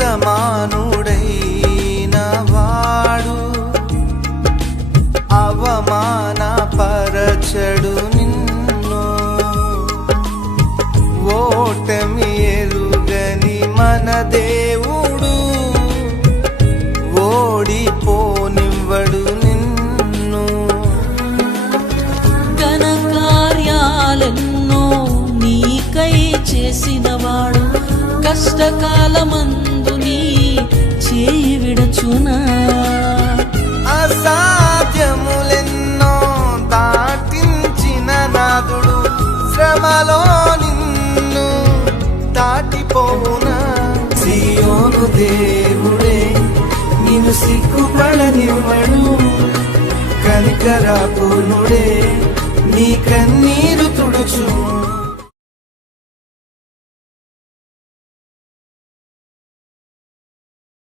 సమానుడైన వాడు అవమానపరచడు నిన్ను. ఓటమి ఎరుగని మన దేవుడు ఓడిపోనివ్వడు నిన్ను. ఘన కార్యాలెన్నో నీకై చేసినవాడు కష్టకాలమందు నీ చేయి విడచునా. అసాధ్యములెన్నో దాటించిన నాదుడు శ్రమలో నిన్ను దాటిపోవునా. సియోను దేవుడే నిన్ను సిగ్గుపడనివ్వడు, కనికరాపూర్ణుడే నీ కన్నీరు తుడుచు.